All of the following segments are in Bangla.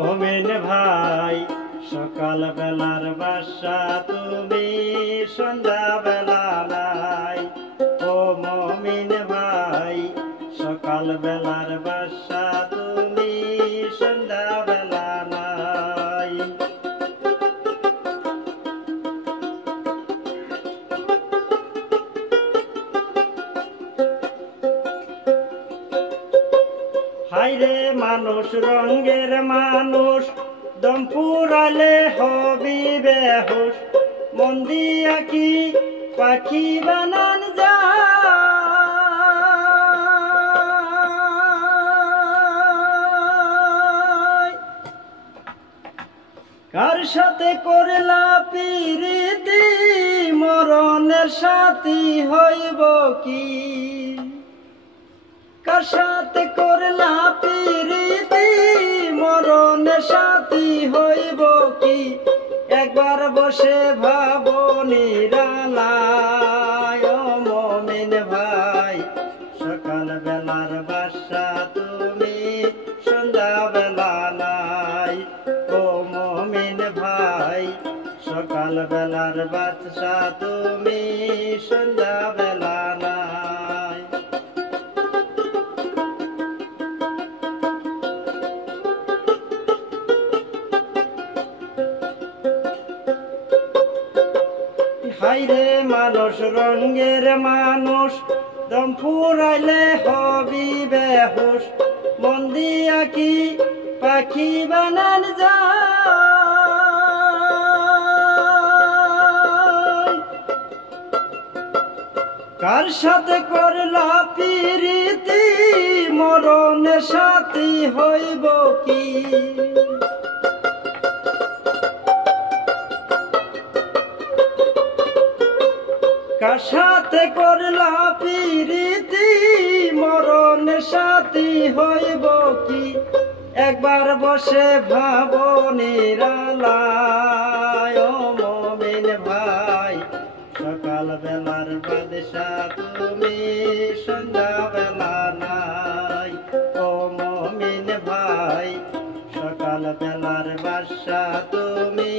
মমিন ভাই সকাল বেলার বাসা তুমি সন্ধ্যা বেলা নাই। ও মমিন ভাই সকাল বেলার বাসা তুমি সন্ধ্যা বেলা নাই। হাইরে মানুষ রঙের মানুষ দম ফুরালে হবি বেহুশ। মন দিয়া কি পাখি বানান যায়। কার সাথে করলা পিরিতি মরণের সাথী হইব কি। কার সাথে করলা পিরিতি মরণের সাথী হইব কি। একবার বসে ভাবো নিরালায়। ও মমিন ভাই সকাল বেলার বাসা তুমি সন্ধ্যা বেলা নাই। ও মমিন ভাই সকাল বেলার বাসা তুমি সন্ধ্যা বেলা নাই। হাইরে মানুষ রঙের মানুষ দম ফুরাইলে হবি বেহুশ। মন দিয়া কি পাখি বানান যায়। কার সাথে করলা পিরিতি মরণের সাথী হইব কি। কার সাথে করলা পিরিতি মরণের সাথী হইব কি। একবার বসে ভাবো নিরালায়। ও মমিন ভাই সকাল বেলার বাদশা তুমি সন্ধ্যা বেলা নাই। ও মমিন ভাই সকাল বেলার বাদশা তুমি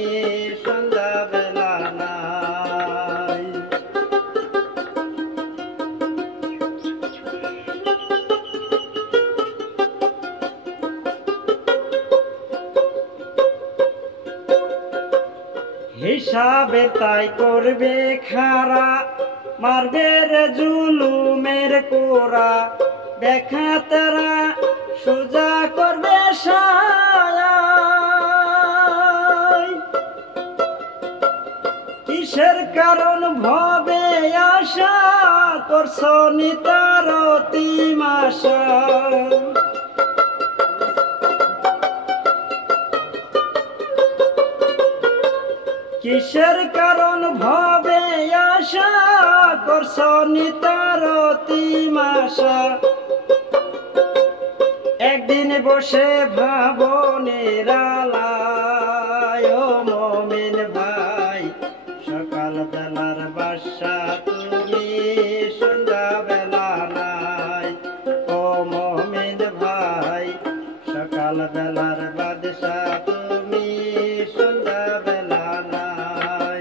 সন্ধ্যা বেলা নাই। হিসাবে তাই করবে খারা মারবে রে জুলুমের কোরা। দেখা তারা সোজা করবে সায়। কিসের কারণ ভবে আশা করছ নিতার অতিমাশা। কিসের কারণ ভবে আশা করছ নিতার অতিমাশা। একদিন বসে ভাবো নিরালায়। ও মমিন ভাই সকাল বেলার বাসা তুমি সন্ধ্যা বেলা নাই। ও মমিন ভাই সকাল বেলার বাদশা তুমি সন্ধ্যা বেলা নাই।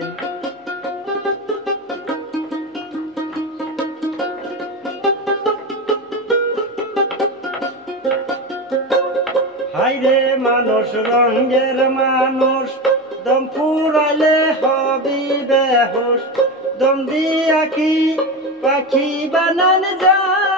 হাইরে মানুষ রঙের মানুষ দম ফুরাইলে হবি বেহুশ। দম দিয়া কি পাখি বানান যায়।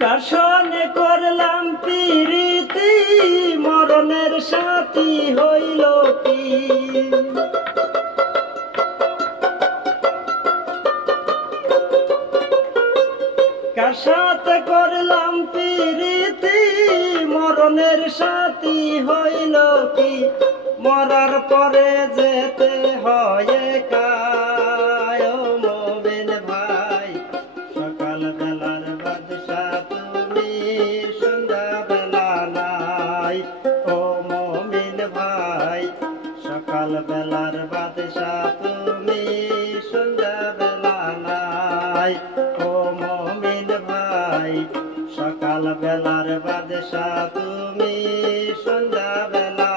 কার সনে করলাম পিরিতি মরণের সাথী হইল কি। কার সাথে করলাম পিরিতি মরণের সাথী হইল কি। মরার পরে যেতে হয় একাই। ও মমিন ভাই সকাল বেলার বাদশা তুমি সন্ধ্যা বেলা নাই। ও মমিন ভাই সকাল বেলার বাদশা তুমি সন্ধ্যা সকাল বেলার বাদশা তুমি, সন্ধ্যা বেলা